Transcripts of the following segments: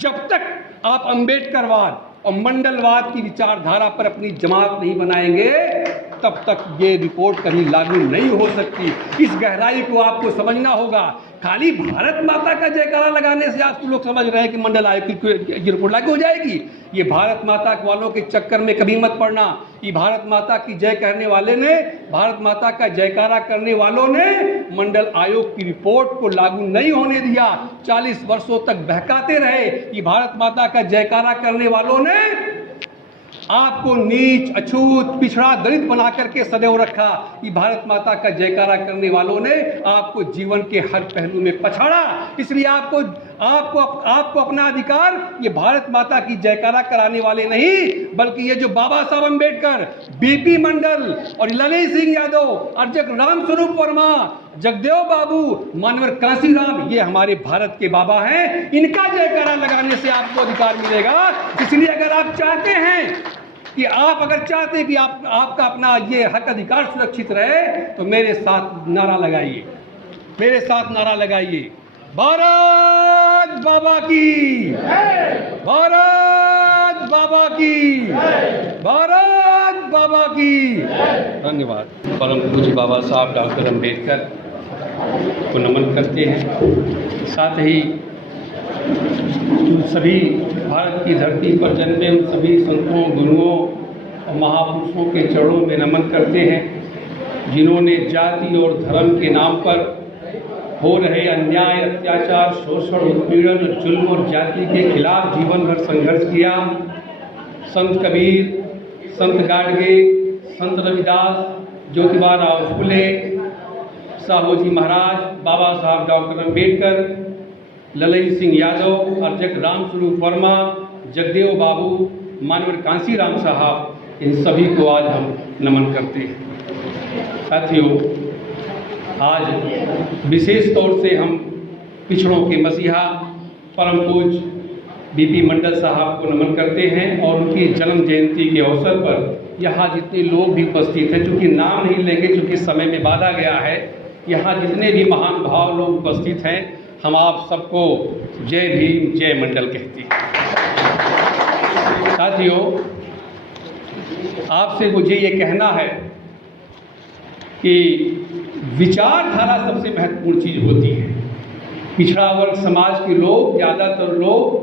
जब तक आप अंबेडकरवाद और मंडलवाद की विचारधारा पर अपनी जमात नहीं बनाएंगे तब तक ये रिपोर्ट कहीं लागू नहीं हो सकती। इस गहराई को आपको समझना होगा। खाली भारत माता का जयकारा लगाने से आप लोग समझ रहे हैं कि मंडल आयोग की रिपोर्ट लागू हो जाएगी। ये भारत माता वालों के चक्कर में कभी मत पड़ना। ये भारत माता की जय कहने वाले ने, भारत माता का जयकारा करने वालों ने मंडल आयोग की रिपोर्ट को लागू नहीं होने दिया। 40 वर्षों तक बहकाते रहे। ये भारत माता का जयकारा करने वालों ने आपको नीच, अछूत, पिछड़ा, दलित बना करके सदैव रखा। ये भारत माता का जयकारा करने वालों ने आपको जीवन के हर पहलू में पछाड़ा। इसलिए आपको अपना अधिकार ये भारत माता की जयकारा कराने वाले नहीं, बल्कि ये जो बाबा साहब अंबेडकर, बीपी मंडल और ललित सिंह यादव और रामस्वरूप वर्मा, जगदेव बाबू, मानवर कांसीराम, ये हमारे भारत के बाबा हैं। इनका जयकारा लगाने से आपको अधिकार मिलेगा। इसलिए अगर आप चाहते हैं कि आपका अपना ये हक अधिकार सुरक्षित रहे तो मेरे साथ नारा लगाइए, मेरे साथ नारा लगाइए, भारत बाबा की, भारत बाबा की, भारत बाबा की। धन्यवाद। परम पूज्य बाबा साहब डॉक्टर अंबेडकर को नमन करते हैं। साथ ही सभी भारत की धरती पर जन्मे उन सभी संतों, गुरुओं और महापुरुषों के चरणों में नमन करते हैं जिन्होंने जाति और धर्म के नाम पर हो रहे अन्याय, अत्याचार, शोषण, उत्पीड़न, जुल्म और जाति के खिलाफ जीवन भर संघर्ष किया। संत कबीर, संत गाडगे, संत रविदास, ज्योतिबा राव फुले, साहू जी महाराज, बाबा साहब डॉक्टर अंबेडकर, ललित सिंह यादव, अर्जक रामस्वरूप वर्मा, जगदेव बाबू, मानवर कांसीराम साहब, इन सभी को आज हम नमन करते हैं। साथियों, आज विशेष तौर से हम पिछड़ों के मसीहा परम पूज्य बीपी मंडल साहब को नमन करते हैं और उनकी जन्म जयंती के अवसर पर यहाँ जितने लोग भी उपस्थित हैं, चूँकि नाम नहीं लेंगे चूँकि समय में बाधा गया है, यहाँ जितने भी महान भाव लोग उपस्थित हैं, हम आप सबको जय भीम, जय मंडल कहते हैं। साथियों, आपसे मुझे ये कहना है कि विचारधारा सबसे महत्वपूर्ण चीज़ होती है। पिछड़ा वर्ग समाज के लोग, ज़्यादातर लोग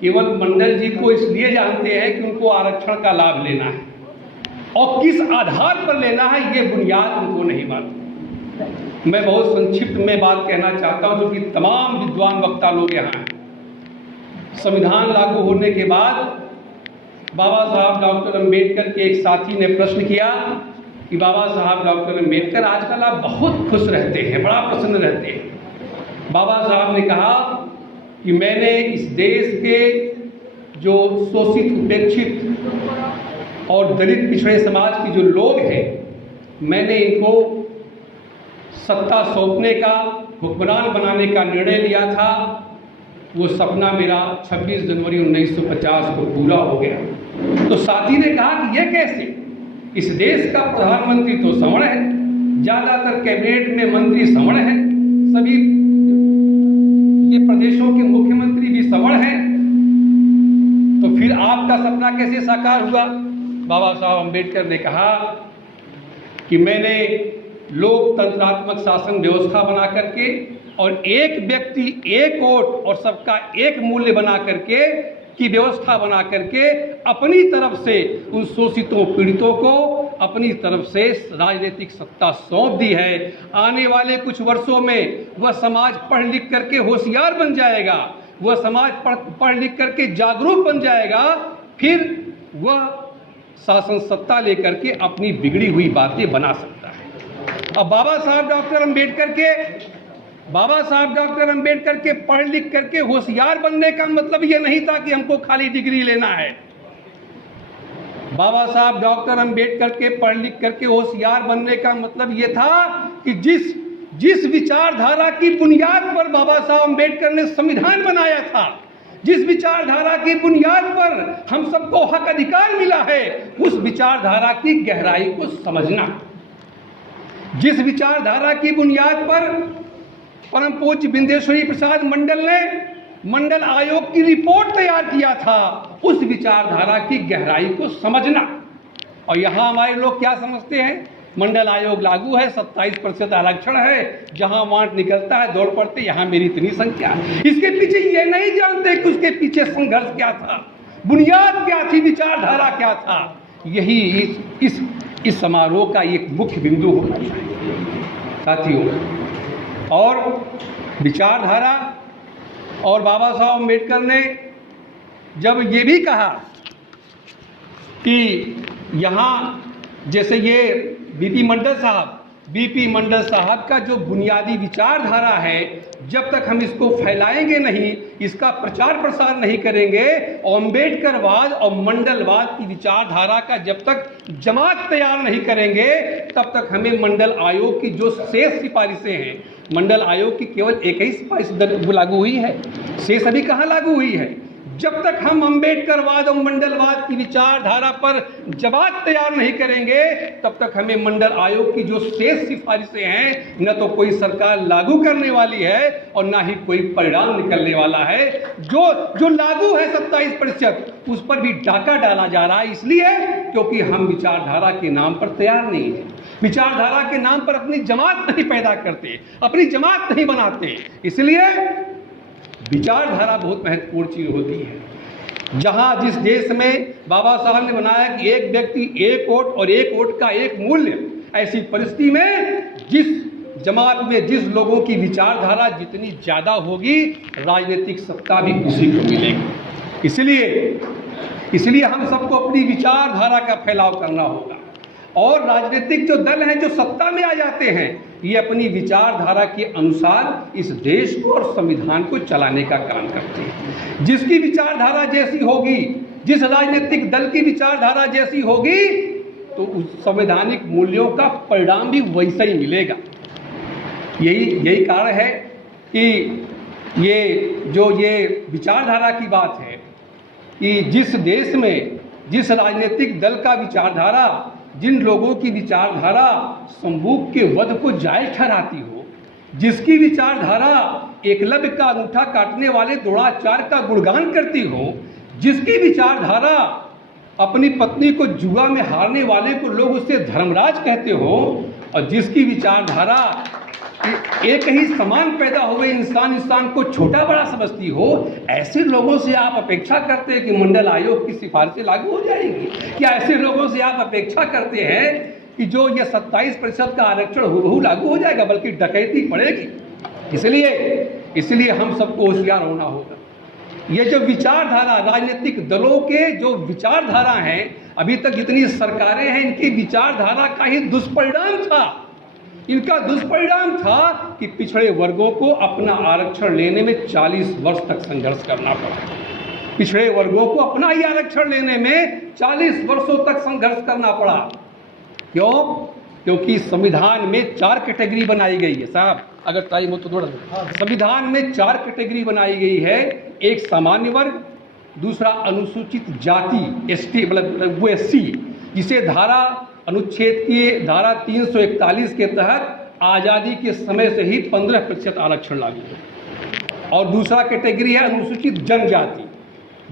केवल मंडल जी को इसलिए जानते हैं कि उनको आरक्षण का लाभ लेना है और किस आधार पर लेना है ये बुनियाद उनको नहीं मालूम। मैं बहुत संक्षिप्त में बात कहना चाहता हूँ क्योंकि तमाम विद्वान वक्ता लोग यहाँ हैं। संविधान लागू होने के बाद बाबा साहब डॉक्टर अंबेडकर के एक साथी ने प्रश्न किया कि बाबा साहब डॉक्टर अंबेडकर, आजकल आप बहुत खुश रहते हैं, बड़ा प्रसन्न रहते हैं। बाबा साहब ने कहा कि मैंने इस देश के जो शोषित, उपेक्षित और दलित पिछड़े समाज के जो लोग हैं, मैंने इनको सत्ता सौंपने का, हुक्मरान बनाने का निर्णय लिया था। वो सपना मेरा 26 जनवरी 1950 को पूरा हो गया। तो साथी ने कहा कि ये कैसे? इस देश का प्रधानमंत्री तो सवर्ण है, ज़्यादातर कैबिनेट में मंत्री सवर्ण हैं, सभी ये प्रदेशों के मुख्यमंत्री भी सवर्ण हैं, तो फिर आपका सपना कैसे साकार हुआ? बाबा साहब अंबेडकर ने कहा कि मैंने लोकतंत्रात्मक शासन व्यवस्था बना करके और एक व्यक्ति एक वोट और सबका एक मूल्य बना करके की व्यवस्था बना करके अपनी तरफ से उन शोषितों, पीड़ितों को अपनी तरफ से राजनीतिक सत्ता सौंप दी है। आने वाले कुछ वर्षों में वह समाज पढ़ लिख करके होशियार बन जाएगा, वह समाज पढ़ लिख करके जागरूक बन जाएगा, फिर वह शासन सत्ता लेकर के अपनी बिगड़ी हुई बातें बना सकता है। अब बाबा साहब डॉक्टर अंबेडकर के पढ़ लिख करके होशियार बनने का मतलब ये नहीं था कि हमको खाली डिग्री लेना है। बाबा साहब डॉक्टर अंबेडकर के पढ़ लिख करके होशियार बनने का मतलब ये था कि जिस विचारधारा की बुनियाद पर बाबा साहब अंबेडकर ने संविधान बनाया था, जिस विचारधारा की बुनियाद पर हम सबको हक अधिकार मिला है, उस विचारधारा की गहराई को समझना। जिस विचारधारा की बुनियाद पर परम पूज्य विंदेश्वरी प्रसाद मंडल ने मंडल आयोग की रिपोर्ट तैयार किया था, उस विचारधारा की गहराई को समझना। और यहाँ हमारे लोग क्या समझते हैं, मंडल आयोग लागू है, 27% आरक्षण है, जहां वांट निकलता है दौड़ पड़ते, यहाँ मेरी इतनी संख्या है। इसके पीछे ये नहीं जानते कि उसके पीछे संघर्ष क्या था, बुनियाद क्या थी, विचारधारा क्या था। यही इस समारोह का एक मुख्य बिंदु होना चाहिए साथियों। और विचारधारा, और बाबा साहब अम्बेडकर ने जब ये भी कहा कि यहाँ जैसे ये बीपी मंडल साहब का जो बुनियादी विचारधारा है, जब तक हम इसको फैलाएंगे नहीं, इसका प्रचार प्रसार नहीं करेंगे, अम्बेडकरवाद और मंडलवाद की विचारधारा का जब तक जमात तैयार नहीं करेंगे, तब तक हमें मंडल आयोग की जो शेष सिफारिशें हैं, मंडल आयोग की केवल एक ही सिफारिश लागू हुई है, शेष अभी कहाँ लागू हुई है। जब तक हम अम्बेडकरवाद और मंडलवाद की विचारधारा पर जवाब तैयार नहीं करेंगे, तब तक हमें मंडल आयोग की जो शेष सिफारिशें हैं, न तो कोई सरकार लागू करने वाली है और ना ही कोई परिणाम निकलने वाला है। जो लागू है 27%, उस पर भी डाका डाला जा रहा है, इसलिए क्योंकि हम विचारधारा के नाम पर तैयार नहीं है, विचारधारा के नाम पर अपनी जमात नहीं पैदा करते, अपनी जमात नहीं बनाते। इसलिए विचारधारा बहुत महत्वपूर्ण चीज होती है। जहां जिस देश में बाबा साहब ने बनाया कि एक व्यक्ति एक वोट और एक वोट का एक मूल्य, ऐसी परिस्थिति में जिस जमात में जिस लोगों की विचारधारा जितनी ज्यादा होगी, राजनीतिक सत्ता भी उसी को मिलेगी। इसलिए हम सबको अपनी विचारधारा का फैलाव करना होगा। और राजनीतिक जो दल हैं जो सत्ता में आ जाते हैं, ये अपनी विचारधारा के अनुसार इस देश को और संविधान को चलाने का काम करते हैं। जिसकी विचारधारा जैसी होगी, जिस राजनीतिक दल की विचारधारा जैसी होगी, तो उस संवैधानिक मूल्यों का परिणाम भी वैसा ही मिलेगा। यही कारण है कि ये विचारधारा की बात है कि जिस देश में जिस राजनीतिक दल का विचारधारा, जिन लोगों की विचारधारा संबूक के वध को जायज ठहराती हो, जिसकी विचारधारा एकलव्य का अंगूठा काटने वाले द्रोणाचार्य का गुणगान करती हो, जिसकी विचारधारा अपनी पत्नी को जुआ में हारने वाले को लोग उससे धर्मराज कहते हो, और जिसकी विचारधारा एक ही समान पैदा हुए इंसान को छोटा बड़ा समझती हो, ऐसे लोगों से आप अपेक्षा करते हैं कि मंडल आयोग की सिफारिशें लागू हो जाएंगी? क्या ऐसे लोगों से आप अपेक्षा करते हैं कि जो ये 27% का आरक्षण हूबहू लागू हो जाएगा, बल्कि डकैती पड़ेगी? इसलिए हम सबको होशियार होना होगा। ये जो विचारधारा, राजनीतिक दलों के जो विचारधारा हैं, अभी तक जितनी सरकारें हैं, इनकी विचारधारा का ही दुष्परिणाम था। इनका दुष्परिणाम था कि पिछड़े वर्गों को अपना आरक्षण लेने में 40 वर्ष तक संघर्ष करना पड़ा। पिछड़े वर्गों को अपना ही आरक्षण लेने में 40 वर्षों तक संघर्ष करना पड़ा। क्यों? क्योंकि संविधान में 4 कैटेगरी बनाई गई है। साहब अगर टाइम हो तो थोड़ा, संविधान में 4 कैटेगरी बनाई गई है। एक सामान्य वर्ग, दूसरा अनुसूचित जाति एसटी, मतलब वो एससी, जिसे अनुच्छेद की धारा 341 के तहत आज़ादी के समय से ही 15% आरक्षण लागू है। और दूसरा कैटेगरी है अनुसूचित जनजाति,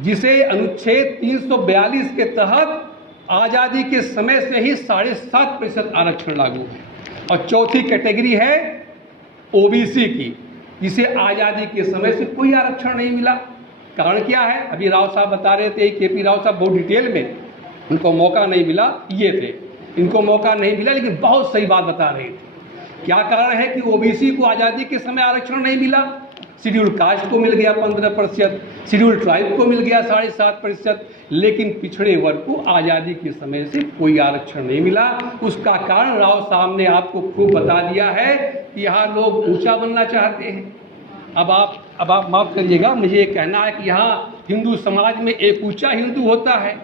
जिसे अनुच्छेद 342 के तहत आज़ादी के समय से ही 7.5% आरक्षण लागू है। और चौथी कैटेगरी है ओबीसी की, जिसे आज़ादी के समय से कोई आरक्षण नहीं मिला। कारण क्या है? अभी राव साहब बता रहे थे, केपी राव साहब बहुत डिटेल में, उनको मौका नहीं मिला, ये थे, इनको मौका नहीं मिला, लेकिन बहुत सही बात बता रहे थे। क्या कारण है कि ओबीसी को आज़ादी के समय आरक्षण नहीं मिला? शेड्यूल कास्ट को मिल गया 15%, शेड्यूल ट्राइब को मिल गया 7.5%, लेकिन पिछड़े वर्ग को आज़ादी के समय से कोई आरक्षण नहीं मिला। उसका कारण राव साहब ने आपको खूब बता दिया है कि यहाँ लोग ऊंचा बनना चाहते हैं। अब आप माफ़ करिएगा, मुझे ये कहना है कि यहाँ हिंदू समाज में एक ऊंचा हिंदू होता है,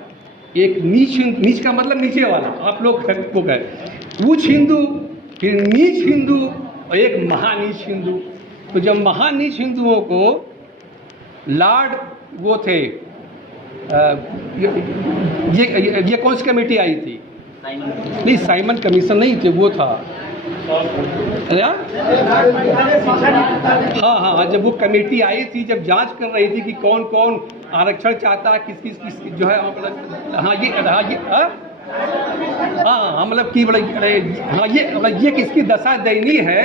एक नीच का मतलब नीचे वाला, आप लोग को कहें ऊंच हिंदू, फिर नीच हिंदू और एक महानीच हिंदू। तो जब महानीच हिंदुओं को लॉर्ड वो थे, ये कौन सी कमेटी आई थी? नहीं, साइमन कमीशन नहीं थे, वो था हाँ, जब वो कमेटी आई थी, जब जांच कर रही थी कि कौन कौन आरक्षण चाहता है, किस जो है मतलब, मतलब कि ये किसकी दशा दयनीय है।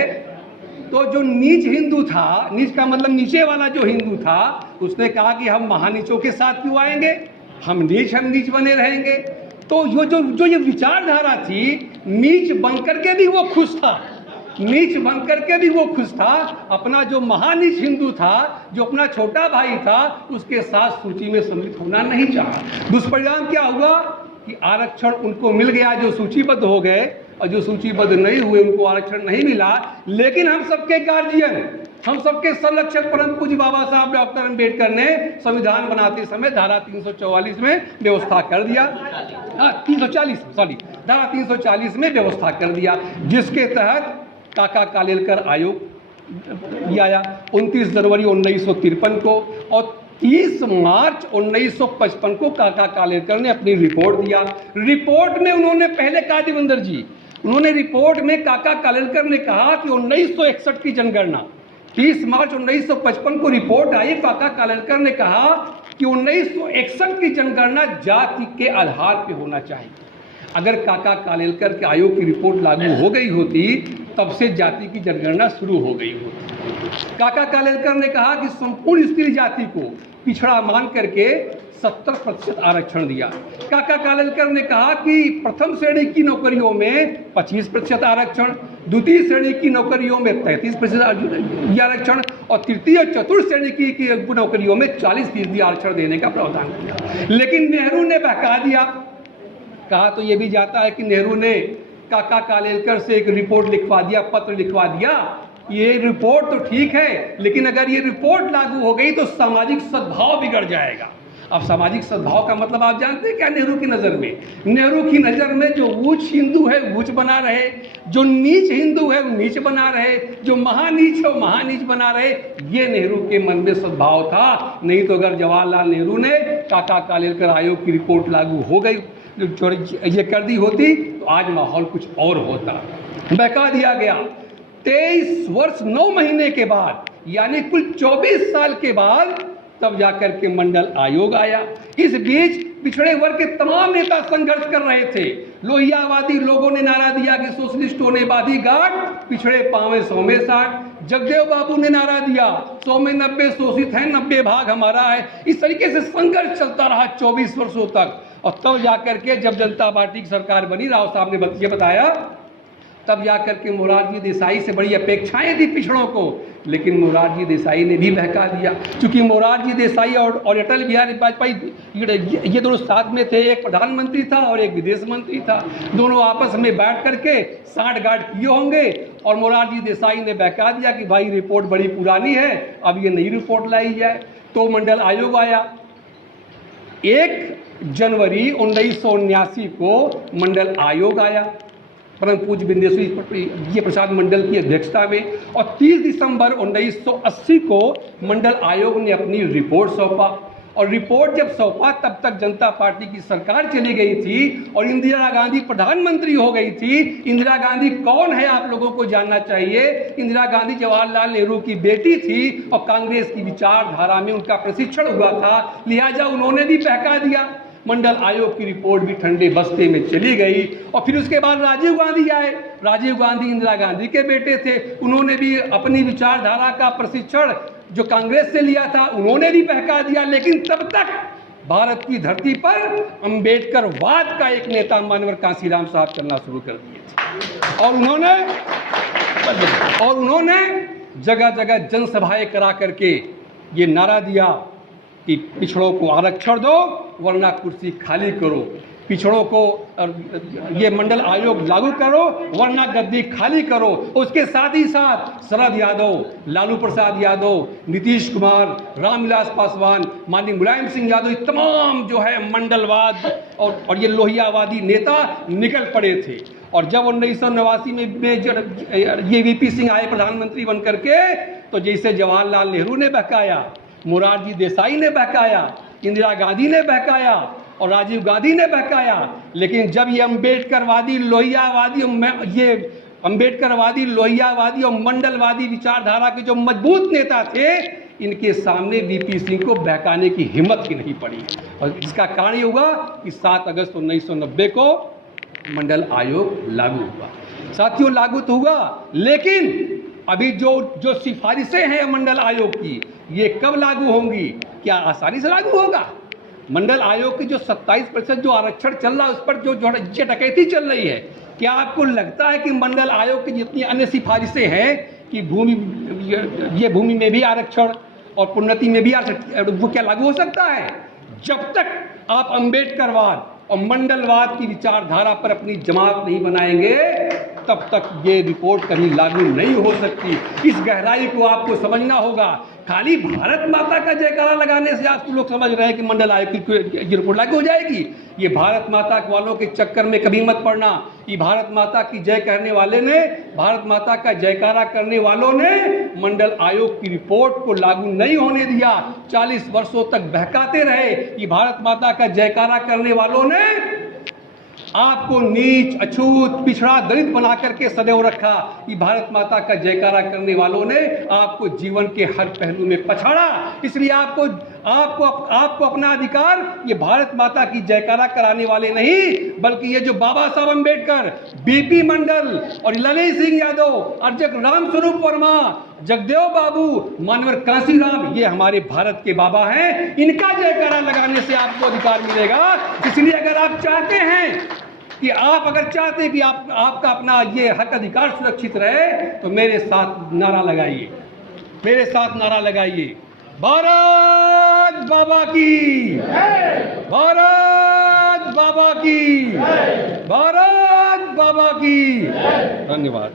तो जो नीच हिंदू था, नीच का मतलब नीचे वाला जो हिंदू था, उसने कहा कि हम महानीचों के साथ क्यों आएंगे, हम नीच बने रहेंगे। तो जो ये विचारधारा थी, नीच बनकर के भी वो खुश था, नीच बनकर के भी वो खुश था। अपना जो महानीच हिंदू था, जो अपना छोटा भाई था, उसके साथ सूची में सम्मिलित होना नहीं चाहा। दुष्परिणाम क्या हुआ कि आरक्षण उनको मिल गया जो सूचीबद्ध हो गए, और जो सूचीबद्ध नहीं हुए उनको आरक्षण नहीं मिला। लेकिन हम सबके गार्जियन, हम सबके संरक्षक परम पूज्य बाबा साहब डॉक्टर अम्बेडकर ने संविधान बनाते समय धारा 344 में व्यवस्था कर दिया, 340 सॉरी धारा 340 में व्यवस्था कर दिया, जिसके तहत काका कालेलकर आयोग आया 29 जनवरी 1953 को, और 30 मार्च 1955 को काका कालेलकर ने अपनी रिपोर्ट दिया। रिपोर्ट में उन्होंने पहले कहा, देवेंद्र जी, उन्होंने रिपोर्ट में काका कालेलकर ने कहा कि 1961 की जनगणना, 30 मार्च 1955 को रिपोर्ट आई, काका कालेलकर ने कहा कि 1961 की जनगणना जाति के आधार पर होना चाहिए। अगर काका कालेलकर के आयोग की रिपोर्ट लागू हो गई होती, तब से जाति की जनगणना शुरू हो गई होती। काका कालेलकर ने कहा कि संपूर्ण स्त्री जाति को पिछड़ा मान करके 70% आरक्षण दिया। काका कालेलकर ने कहा कि प्रथम श्रेणी की नौकरियों में 25% आरक्षण, द्वितीय श्रेणी की नौकरियों में 33% आरक्षण, और तृतीय और चतुर्थ श्रेणी की नौकरियों में 40% आरक्षण देने का प्रावधान किया। लेकिन नेहरू ने बहका दिया। कहा तो ये भी जाता है कि नेहरू ने काका कालेलकर से एक रिपोर्ट लिखवा दिया, पत्र लिखवा दिया, ये रिपोर्ट तो ठीक है, लेकिन अगर ये रिपोर्ट लागू हो गई तो सामाजिक सद्भाव बिगड़ जाएगा। अब सामाजिक सद्भाव का मतलब आप जानते हैं क्या नेहरू की नज़र में? नेहरू की नज़र में जो ऊंच हिंदू है ऊंच बना रहे, जो नीच हिंदू है वो नीच बना रहे, जो महानीच है वो महानीच बना रहे, ये नेहरू के मन में सद्भाव था। नहीं तो अगर जवाहरलाल नेहरू ने काका कालेलकर आयोग की रिपोर्ट लागू हो गई, ये कर दी होती, तो आज माहौल कुछ और होता। बहका दिया गया। 23 वर्ष 9 महीने के बाद, यानी कुल 24 साल के बाद, तब जाकर के मंडल आयोग आया। इस बीच पिछड़े वर्ग के तमाम नेता संघर्ष कर रहे थे। लोहियावादी लोगों ने नारा दिया कि सोशलिस्टों ने बांधी गांठ, पिछड़े पावे 100 में 60। जगदेव बाबू ने नारा दिया 100 में 90 शोषित हैं, 90 भाग हमारा है। इस तरीके से संघर्ष चलता रहा 24 वर्षों तक, और तब जाकर के जब जनता पार्टी की सरकार बनी, राव साहब ने ये बताया, तब जाकर के मोरारजी देसाई से बड़ी अपेक्षाएं थी पिछड़ों को, लेकिन मोरारजी देसाई ने भी बहका दिया। क्योंकि मोरारजी देसाई और अटल बिहारी वाजपेयी ये दोनों साथ में थे, एक प्रधानमंत्री था और एक विदेश मंत्री था। दोनों आपस में बैठ करके सांठ-गांठ किए होंगे, और मोरारजी देसाई ने बहका दिया कि भाई रिपोर्ट बड़ी पुरानी है, अब ये नई रिपोर्ट लाई जाए। तो मंडल आयोग आया। 1 जनवरी 1979 को मंडल आयोग आया, परम पूज्य बिंदेश्वरी प्रसाद मंडल की अध्यक्षता में, और 30 दिसंबर 1980 को मंडल आयोग ने अपनी रिपोर्ट सौंपा। और रिपोर्ट जब सौंपा, तब तक जनता पार्टी की सरकार चली गई थी और इंदिरा गांधी प्रधानमंत्री हो गई थी। इंदिरा गांधी कौन है आप लोगों को जानना चाहिए। इंदिरा गांधी जवाहरलाल नेहरू की बेटी थी और कांग्रेस की विचारधारा में उनका प्रशिक्षण हुआ था, लिहाजा उन्होंने भी बहका दिया। मंडल आयोग की रिपोर्ट भी ठंडे बस्ते में चली गई। और फिर उसके बाद राजीव गांधी आए। राजीव गांधी इंदिरा गांधी के बेटे थे, उन्होंने भी अपनी विचारधारा का प्रशिक्षण जो कांग्रेस से लिया था, उन्होंने भी बहका दिया। लेकिन तब तक भारत की धरती पर अम्बेडकरवाद का एक नेता मानवर कांसीराम साहब चलना शुरू कर दिए थे, और उन्होंने जगह जगह जनसभाएं करा करके ये नारा दिया कि पिछड़ों को आरक्षण दो वरना कुर्सी खाली करो, पिछड़ों को ये मंडल आयोग लागू करो वरना गद्दी खाली करो। उसके साथ ही साथ शरद यादव, लालू प्रसाद यादव, नीतीश कुमार, रामविलास पासवान, माननीय मुलायम सिंह यादव, तमाम जो है मंडलवाद और ये लोहियावादी नेता निकल पड़े थे। और जब 1989 में ये वीपी सिंह आए प्रधानमंत्री बन करके, तो जैसे जवाहरलाल नेहरू ने बहकाया, मोरारजी देसाई ने बहकाया, इंदिरा गांधी ने बहकाया और राजीव गांधी ने बहकाया, लेकिन जब ये अम्बेडकरवादी लोहियावादी अंबेडकरवादी, लोहियावादी और मंडलवादी विचारधारा के जो मजबूत नेता थे, इनके सामने वीपी सिंह को बहकाने की हिम्मत ही नहीं पड़ी। और इसका कारण ये हुआ कि 7 अगस्त 1990 को मंडल आयोग लागू हुआ। साथियों, लागू तो हुआ, लेकिन अभी जो सिफारिशें हैं मंडल आयोग की, ये कब लागू होंगी? क्या आसानी से लागू होगा? मंडल आयोग की जो 27% जो आरक्षण चल रहा है, उस पर जो डकैती चल रही है, क्या आपको लगता है कि मंडल आयोग की जितनी अन्य सिफारिशें हैं कि भूमि में भी आरक्षण और प्रोन्नति में भी आरक्षण, वो क्या लागू हो सकता है? जब तक आप अंबेडकरवाद और मंडलवाद की विचारधारा पर अपनी जमात नहीं बनाएंगे, तब तक ये रिपोर्ट कहीं लागू नहीं हो सकती। इस गहराई को आपको समझना होगा। खाली भारत माता का जयकारा लगाने से आप लोग समझ रहे हैं कि मंडल आयोग की रिपोर्ट लागू हो जाएगी। ये भारत माता वालों के चक्कर में कभी मत पड़ना। ये भारत माता की जय कहने वाले ने, भारत माता का जयकारा करने वालों ने मंडल आयोग की रिपोर्ट को लागू नहीं होने दिया। 40 वर्षों तक बहकाते रहे। ये भारत माता का जयकारा करने वालों ने आपको नीच, अछूत, पिछड़ा, दलित बना करके सदैव रखा। कि भारत माता का जयकारा करने वालों ने आपको जीवन के हर पहलू में पछाड़ा। इसलिए आपको अपना अधिकार ये भारत माता की जयकारा कराने वाले नहीं, बल्कि ये जो बाबा साहब अम्बेडकर, बीपी मंडल और ललित सिंह यादव और राम स्वरूप वर्मा, जगदेव बाबू, मानवर कांसीराम, ये हमारे भारत के बाबा हैं। इनका जयकारा लगाने से आपको अधिकार मिलेगा। इसलिए अगर आप चाहते हैं कि आपका अपना ये हक अधिकार सुरक्षित रहे, तो मेरे साथ नारा लगाइए, भारत बाबा की, भारत बाबा की, भारत बाबा की। धन्यवाद।